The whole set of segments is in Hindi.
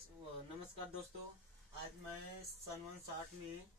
नमस्कार दोस्तों। आज मैं सन 160 में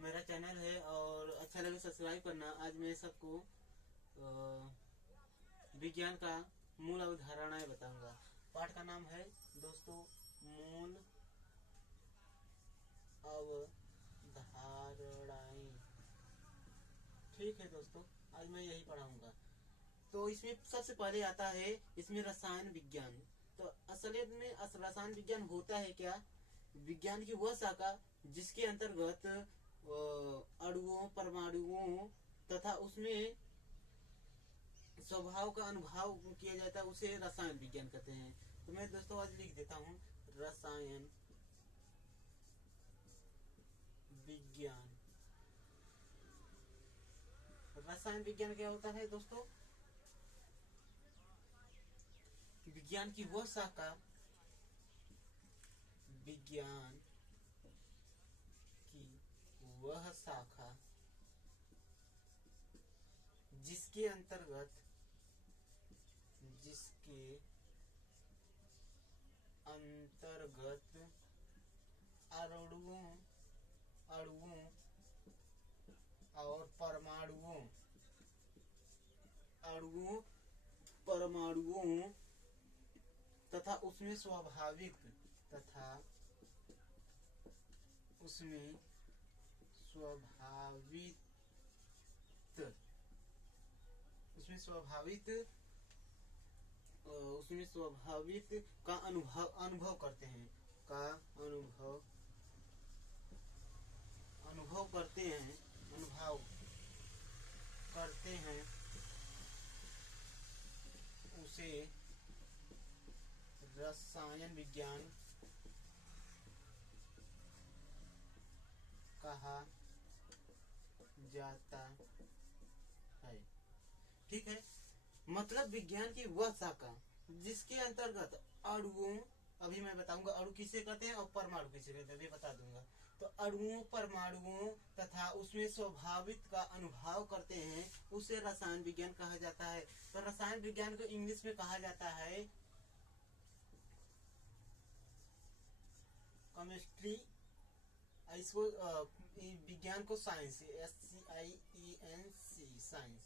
मेरा चैनल है और अच्छा लगे सब्सक्राइब करना। आज मैं सबको विज्ञान का मूल अवधारणाएं बताऊंगा। पाठ का नाम है दोस्तों मूल अवधारणाएं। ठीक है दोस्तों, आज मैं यही पढ़ाऊंगा। तो इसमें सबसे पहले आता है इसमें रसायन विज्ञान। तो असलियत में रसायन विज्ञान होता है क्या? विज्ञान की वह शाखा जिसके अंतर्गत अणुओं, परमाणुओं तथा उसमें स्वभाव का अनुभव किया जाता है, उसे रसायन विज्ञान कहते हैं। तो मैं दोस्तों आज लिख देता हूँ रसायन विज्ञान। रसायन विज्ञान क्या होता है दोस्तों? विज्ञान की वह शाखा, विज्ञान की वह शाखा जिसके अंतर्गत अणुओं और परमाणुओं तथा उसमें स्वाभाविक का अनुभव करते हैं उसे रसायन विज्ञान कहा जाता है। ठीक है, मतलब विज्ञान की वह शाखा जिसके अंतर्गत अणुओं, अभी मैं बताऊंगा अणु किसे कहते हैं और परमाणु किसे कहते हैं, अभी बता दूंगा। तो अणुओं, परमाणुओं तथा उसमें स्वाभाविक का अनुभव करते हैं, उसे रसायन विज्ञान कहा जाता है। तो रसायन विज्ञान को इंग्लिश में कहा जाता है केमिस्ट्री। इसको विज्ञान को साइंस, SCIENC साइंस।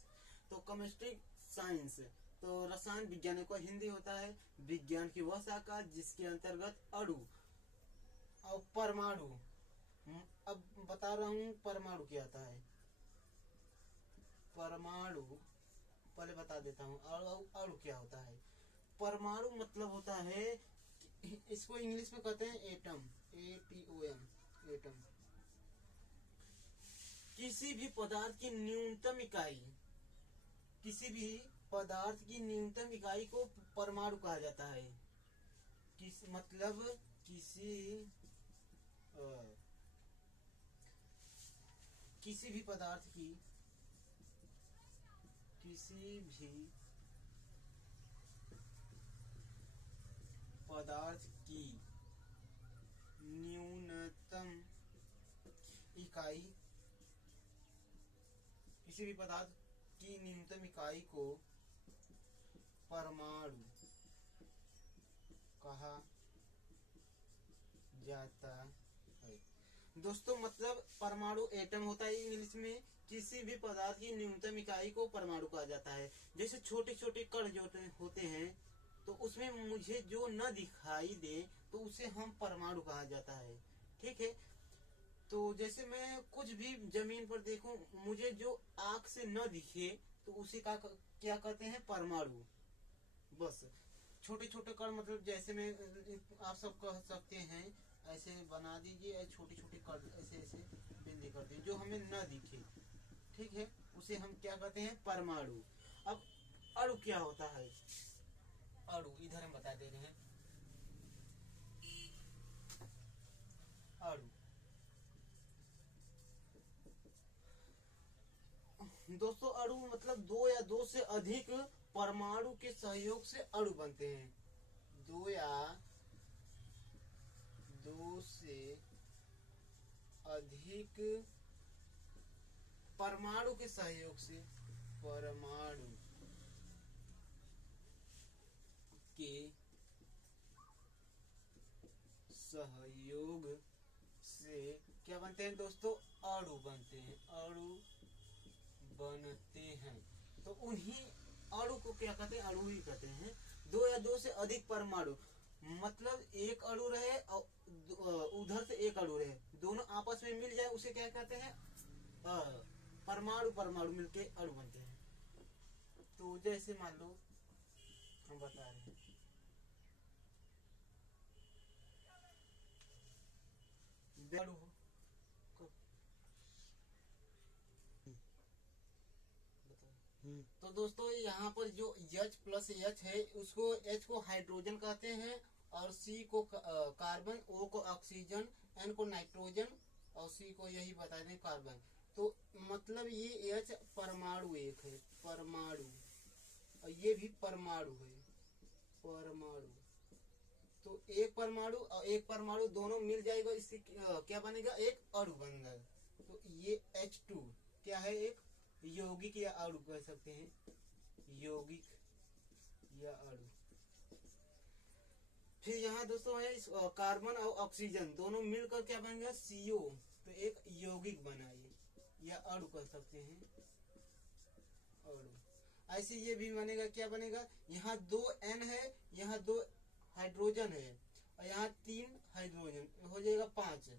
तो केमिस्ट्री साइंस। तो रसायन विज्ञान को हिंदी होता है विज्ञान की वह शाखा जिसके अंतर्गत अणु और परमाणु। अब बता रहा हूँ परमाणु क्या होता है। परमाणु पहले बता देता हूँ। अणु क्या होता है? परमाणु मतलब होता है, इसको इंग्लिश में कहते हैं एटम, ATOM, एटम। किसी भी पदार्थ की न्यूनतम इकाई को परमाणु कहा जाता है। किसी भी पदार्थ की न्यूनतम इकाई को परमाणु कहा जाता है। दोस्तों मतलब परमाणु एटम होता है इंग्लिश में। किसी भी पदार्थ की न्यूनतम इकाई को परमाणु कहा जाता है। जैसे छोटे छोटे कण जो होते हैं, तो उसमें मुझे जो न दिखाई दे तो उसे हम परमाणु कहा जाता है। ठीक है, तो जैसे मैं कुछ भी जमीन पर देखूं, मुझे जो आंख से न दिखे तो उसे क्या कहते हैं? परमाणु। बस छोटे छोटे कण, मतलब जैसे मैं आप सब कह सकते हैं ऐसे बना दीजिए, छोटे छोटे कण ऐसे बिंदी कर दीजिए जो हमें न दिखे। ठीक है, उसे हम क्या कहते हैं? परमाणु। अब अणु क्या होता है? अणु इधर हम बता दे रहे हैं। अणु दोस्तों, अणु मतलब दो या दो से अधिक परमाणु के सहयोग से अणु बनते हैं। दो या दो से अधिक परमाणु के सहयोग से परमाणु के सहयोग से क्या बनते हैं दोस्तों, अणु बनते हैं, अणु बनते हैं। तो उन्हीं अणु को क्या कहते हैं, अणु ही कहते हैं। दो या दो से अधिक परमाणु, मतलब एक अणु रहे और उधर से एक अणु रहे, दोनों आपस में मिल जाए उसे क्या कहते हैं, परमाणु। परमाणु मिलके अणु बनते हैं। तो जैसे मान लो हम बता रहे हैं, अणु हो तो दोस्तों यहाँ पर जो H प्लस H है, उसको H को हाइड्रोजन कहते हैं, और C को कार्बन, O को ऑक्सीजन, N को नाइट्रोजन, और C को यही बता दें कार्बन। तो मतलब ये H परमाणु एक है, परमाणु, और ये भी परमाणु है, परमाणु। तो एक परमाणु और एक परमाणु दोनों मिल जाएगा, इससे क्या बनेगा, एक अणु बन गया। तो ये H2 क्या है, एक यौगिक या अणु कह सकते हैं, यौगिक या अणु। फिर यहाँ दोस्तों है कार्बन और ऑक्सीजन दोनों मिलकर क्या बन गया, CO। तो एक यौगिक बना ये, या अणु कह सकते हैं, अणु। ऐसे ये भी बनेगा, क्या बनेगा, यहाँ 2 N है, यहाँ 2 हाइड्रोजन है, और यहाँ 3 हाइड्रोजन, हो जाएगा 5।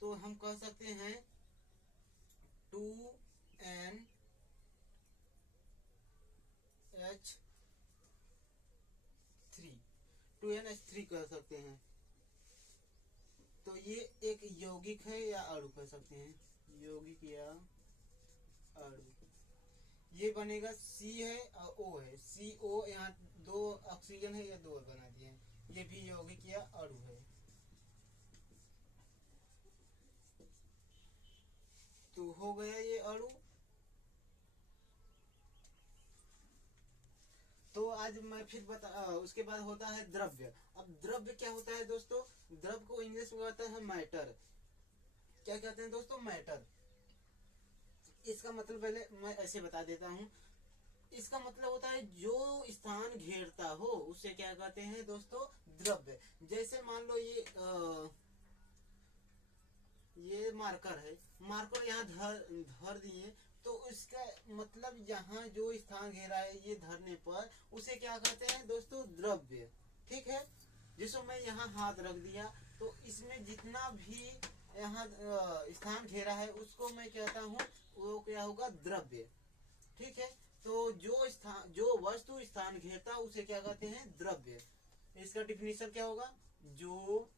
तो हम कह सकते हैं 2NH3 कह सकते हैं। तो ये एक यौगिक है या अणु कह सकते हैं, यौगिक या अणु। ये बनेगा C है और O है, CO, यहाँ 2 ऑक्सीजन है या 2 बना दिए, ये भी यौगिक या अणु है। तो हो गया ये अणु। तो आज मैं फिर उसके बाद होता है द्रव्य। अब द्रव्य क्या होता है दोस्तों, द्रव्य को इंग्लिश में कहते हैं मैटर। क्या कहते हैं दोस्तों, मैटर। इसका मतलब पहले मैं ऐसे बता देता हूँ। इसका मतलब होता है जो स्थान घेरता हो उसे क्या कहते हैं दोस्तों, द्रव्य। जैसे मान लो ये मार्कर है, मार्कर यहाँ धर दिए, तो इसका मतलब यहाँ जो स्थान घेरा है ये धरने पर उसे क्या कहते हैं दोस्तों, द्रव्य। ठीक है, जिसको मैं यहाँ हाथ रख दिया, तो इसमें जितना भी यहाँ स्थान घेरा है उसको मैं कहता हूँ, वो क्या होगा, द्रव्य। ठीक है, तो जो वस्तु स्थान घेरता उसे क्या कहते हैं, द्रव्य। इसका डिफिनीशन क्या होगा, जो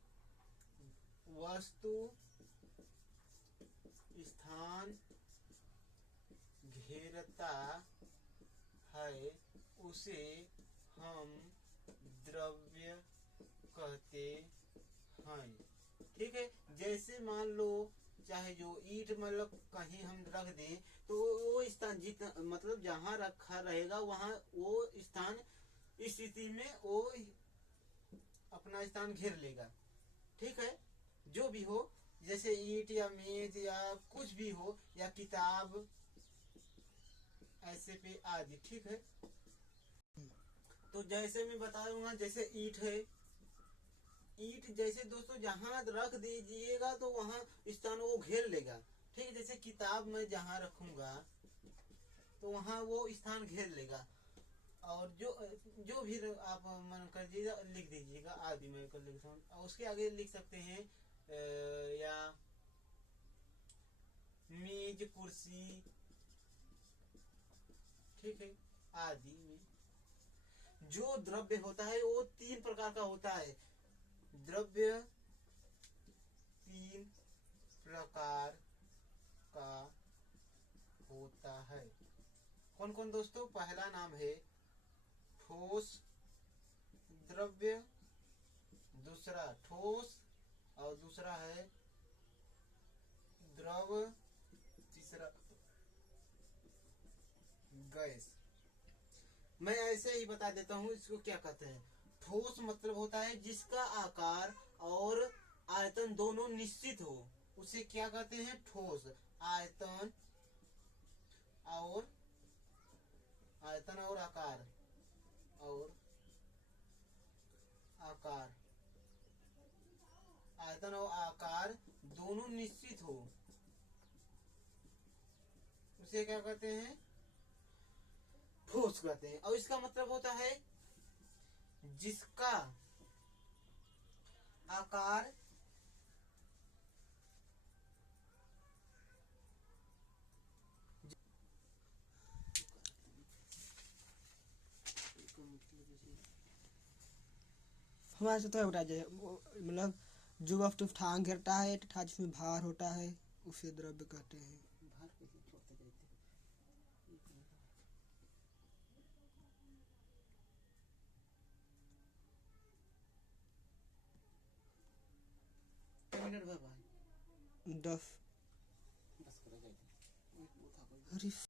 वस्तु स्थान घेरता है उसे हम द्रव्य कहते हैं। ठीक है, जैसे मान लो चाहे जो ईंट मतलब कहीं हम रख दें, तो वो स्थान जितना मतलब जहाँ रखा रहेगा वहाँ वो स्थान स्थिति में वो अपना स्थान घेर लेगा। ठीक है, जो भी हो, जैसे ईंट या मेज या कुछ भी हो, या किताब, ऐसे पे आदि। ठीक है, तो जैसे मैं बता दूंगा, जैसे ईंट है, ईंट जैसे दोस्तों जहाँ रख दीजिएगा तो वहाँ स्थान वो घेर लेगा। ठीक है, जैसे किताब में जहाँ रखूंगा तो वहाँ वो स्थान घेर लेगा। और जो भी आप मन कर दीजिएगा, लिख दीजिएगा, आदि मैं कर लिखता हूँ। उसके आगे लिख सकते हैं या मेज, कुर्सी, ठीक है, आदि में। जो द्रव्य होता है वो 3 प्रकार का होता है। द्रव्य 3 प्रकार का होता है। कौन कौन दोस्तों, पहला नाम है ठोस द्रव्य, दूसरा ठोस, और दूसरा है द्रव, तीसरा गैस। मैं ऐसे ही बता देता हूँ इसको क्या कहते हैं। ठोस मतलब होता है जिसका आकार और आयतन दोनों निश्चित हो, उसे क्या कहते हैं, ठोस। आयतन और आकार, आयतन और आकार दोनों निश्चित हो उसे क्या कहते हैं, ठोस कहते हैं। और इसका मतलब होता है जिसका आकार हमारे से तो बता जाए मतलब जो वस्तु ठान घेरता है तथा जिसमें भार होता है उसे द्रव्य कहते हैं। भार कैसे छोड़ते रहते मिनट भाई 10 बस करो जाए। अरे